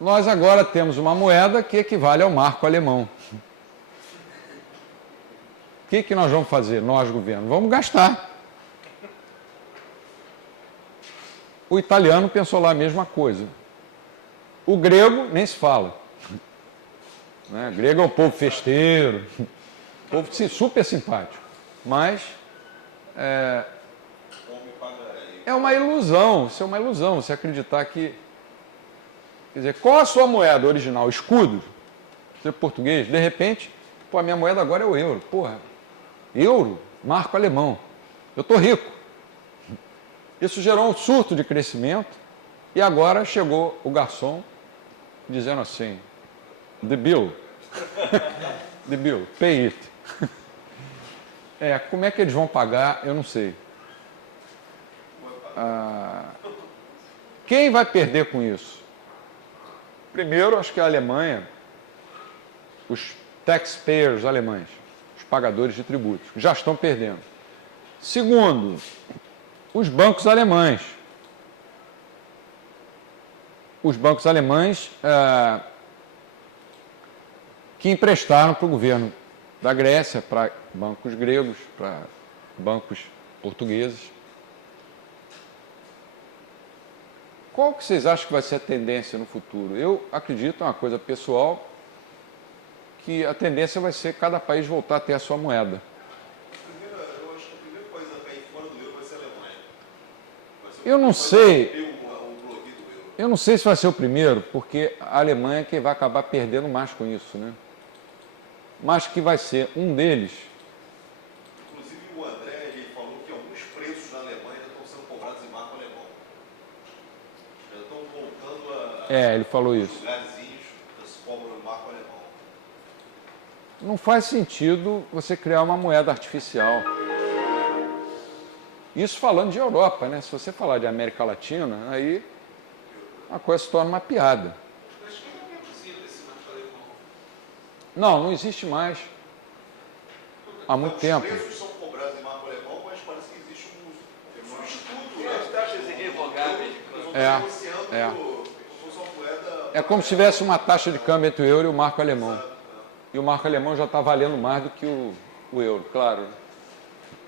nós agora temos uma moeda que equivale ao marco alemão. O que nós vamos fazer, nós, governo? Vamos gastar. O italiano pensou lá a mesma coisa. O grego nem se fala. Né? O grego é um povo festeiro, povo super simpático. Mas é uma ilusão, isso é uma ilusão, você acreditar que... Quer dizer, qual a sua moeda original? Escudo? Você é português, de repente, pô, a minha moeda agora é o euro. Porra, euro, marco alemão. Eu estou rico. Isso gerou um surto de crescimento e agora chegou o garçom dizendo assim, the bill, the bill, pay it. Como é que eles vão pagar, eu não sei. Quem vai perder com isso? Primeiro, acho que a Alemanha, os taxpayers alemães, os pagadores de tributos, já estão perdendo. Segundo, os bancos alemães. Os bancos alemães que emprestaram para o governo da Grécia, para bancos gregos, para bancos portugueses. Qual que vocês acham que vai ser a tendência no futuro? Eu acredito, é uma coisa pessoal, que a tendência vai ser cada país voltar a ter a sua moeda. Eu acho que a primeira país a cair fora do euro vai ser a Alemanha. Eu não sei. Eu não sei se vai ser o primeiro, porque a Alemanha é quem vai acabar perdendo mais com isso, né? Mas que vai ser um deles. Inclusive o André, ele falou que alguns preços na Alemanha já estão sendo cobrados em marco alemão. Já estão voltando a... Ele falou isso. Lugarzinhos já se cobram em marco alemão. Não faz sentido você criar uma moeda artificial. Isso falando de Europa, né? Se você falar de América Latina, aí a coisa se torna uma piada. Mas quem é produzido esse marco alemão? Não existe mais. Há muito tempo. Os preços são cobrados em marco alemão, mas parece que existe um substituto. E as taxas irrevogáveis. É como se tivesse uma taxa de câmbio entre o euro e o marco alemão. E o marco alemão já está valendo mais do que o euro, claro.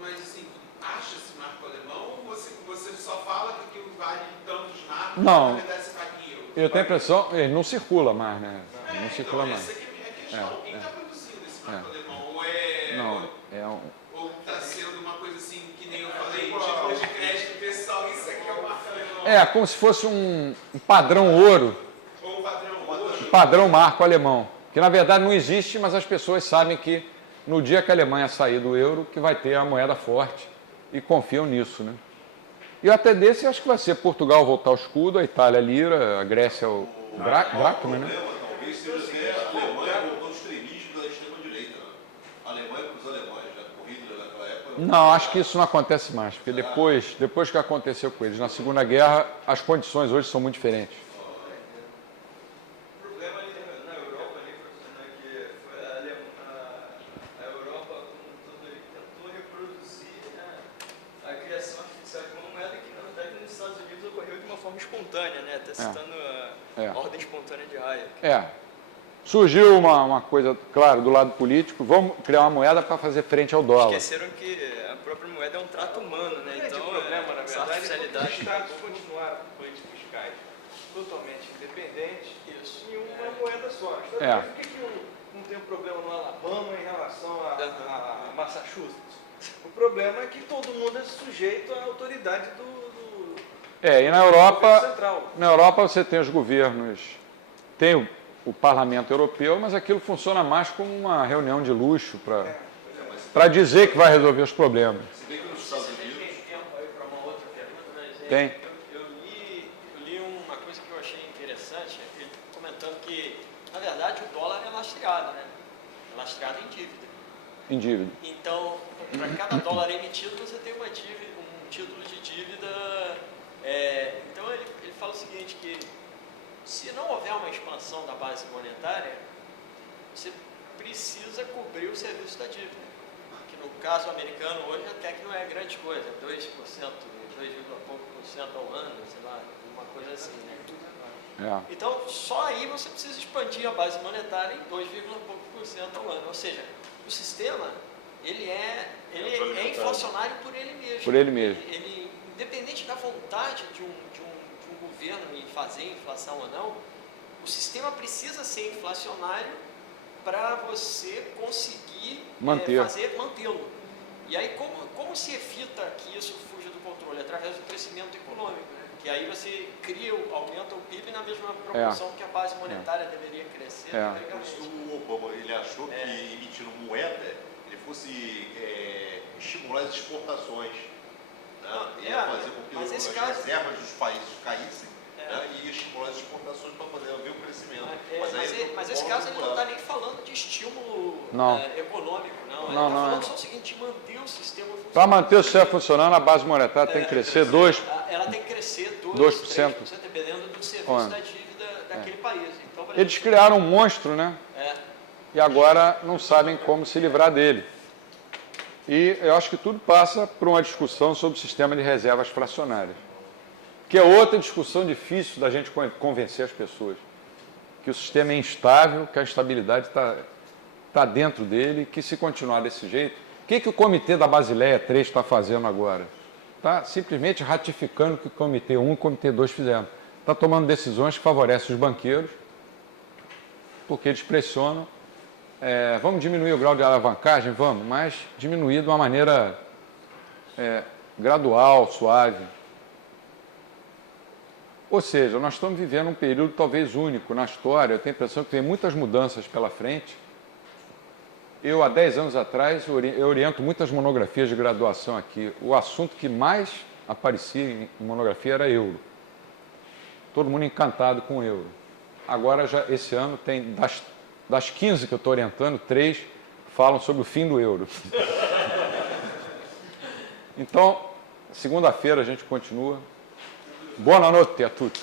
Mas assim, acha-se marco alemão ou você só fala que aquilo vale tantos marcos? Não. Na verdade você paga em euro? Eu tenho a impressão, ele não circula mais, né? Não circula mais. Essa aqui é a questão. Quem está produzindo esse marco alemão? Ou está sendo uma coisa assim, que nem eu falei, título de crédito pessoal, isso aqui é o marco alemão. Como se fosse um padrão ouro, Ou o padrão ouro. padrão marco alemão. Que na verdade não existe, mas as pessoas sabem que no dia que a Alemanha sair do euro, que vai ter a moeda forte e confiam nisso, né? E a tendência acho que vai ser Portugal voltar ao escudo, a Itália a lira, a Grécia o dracma, né? Talvez seja até a Alemanha voltando ao extremismo da extrema-direita. Né? A Alemanha para os alemães, já corrida naquela época. Não, acho que isso não acontece mais, porque depois que aconteceu com eles na Segunda Guerra, as condições hoje são muito diferentes. O problema na Europa ali, professor, é que foi a Europa, como um todo, tentou reproduzir, né, a criação artificial de uma moeda que, na verdade, nos Estados Unidos ocorreu de uma forma espontânea, né? Até citando a ordem espontânea de Hayek. Surgiu uma coisa, claro, do lado político, vamos criar uma moeda para fazer frente ao dólar. Esqueceram que a própria moeda é um trato humano, né? Então, o problema, na essa verdade, é artificialidade... que os estados continuaram com políticas fiscais totalmente independentes em uma moeda só. Por que não tem um problema no Alabama em relação a Massachusetts? O problema é que todo mundo é sujeito à autoridade e na Europa você tem os governos, tem o Parlamento Europeu, mas aquilo funciona mais como uma reunião de luxo para dizer que vai resolver os problemas. Se bem que nos Estados Unidos... Tem tempo aí para uma outra pergunta, mas Tem. Eu li uma coisa que eu achei interessante, ele comentando que, na verdade, o dólar é lastreado, né? É lastreado em dívida. Em dívida. Então, para cada dólar emitido, você tem um título de dívida. Então, ele fala o seguinte, que se não houver uma expansão da base monetária, você precisa cobrir o serviço da dívida. Que no caso americano hoje até que não é grande coisa, 2%, 2, pouco por cento ao ano, sei lá, uma coisa assim, né? Então, só aí você precisa expandir a base monetária em 2,pouco% ao ano. Ou seja, o sistema, ele é inflacionário por ele mesmo. Por ele mesmo. Ele, independente da vontade de um governo em fazer inflação ou não, o sistema precisa ser inflacionário para você conseguir mantê-lo. E aí, como se evita que isso fuja do controle? Através do crescimento econômico, né? Que aí você aumenta o PIB na mesma proporção que a base monetária deveria crescer. Se o Obama ele achou que emitindo moeda ele fosse estimular as exportações, né? Ia fazer com que as reservas dos países caíssem, né? E estimular as exportações para poder haver um crescimento. Mas esse caso ele não está nem falando de estímulo econômico, não. Ele está falando só o seguinte, de manter o sistema funcionando. Para manter o sistema funcionando, a base monetária tem que crescer 2%. Ela tem que crescer 2%, 3%, dependendo do serviço da dívida daquele país. Então, exemplo, eles criaram um monstro, né? E agora não sabem como se livrar dele. E eu acho que tudo passa por uma discussão sobre o sistema de reservas fracionárias, que é outra discussão difícil da gente convencer as pessoas. Que o sistema é instável, que a instabilidade está dentro dele, que se continuar desse jeito... O que o Comitê da Basileia III está fazendo agora? Está simplesmente ratificando o que o Comitê 1 e o Comitê 2 fizeram. Está tomando decisões que favorecem os banqueiros, porque eles pressionam. Vamos diminuir o grau de alavancagem? Vamos, mas diminuir de uma maneira gradual, suave. Ou seja, nós estamos vivendo um período talvez único na história. Eu tenho a impressão que tem muitas mudanças pela frente. Eu, há 10 anos atrás, eu oriento muitas monografias de graduação aqui. O assunto que mais aparecia em monografia era euro. Todo mundo encantado com o euro. Agora, esse ano, tem das 15 que eu estou orientando, 3 falam sobre o fim do euro. Então, segunda-feira a gente continua. Boa noite a tutti.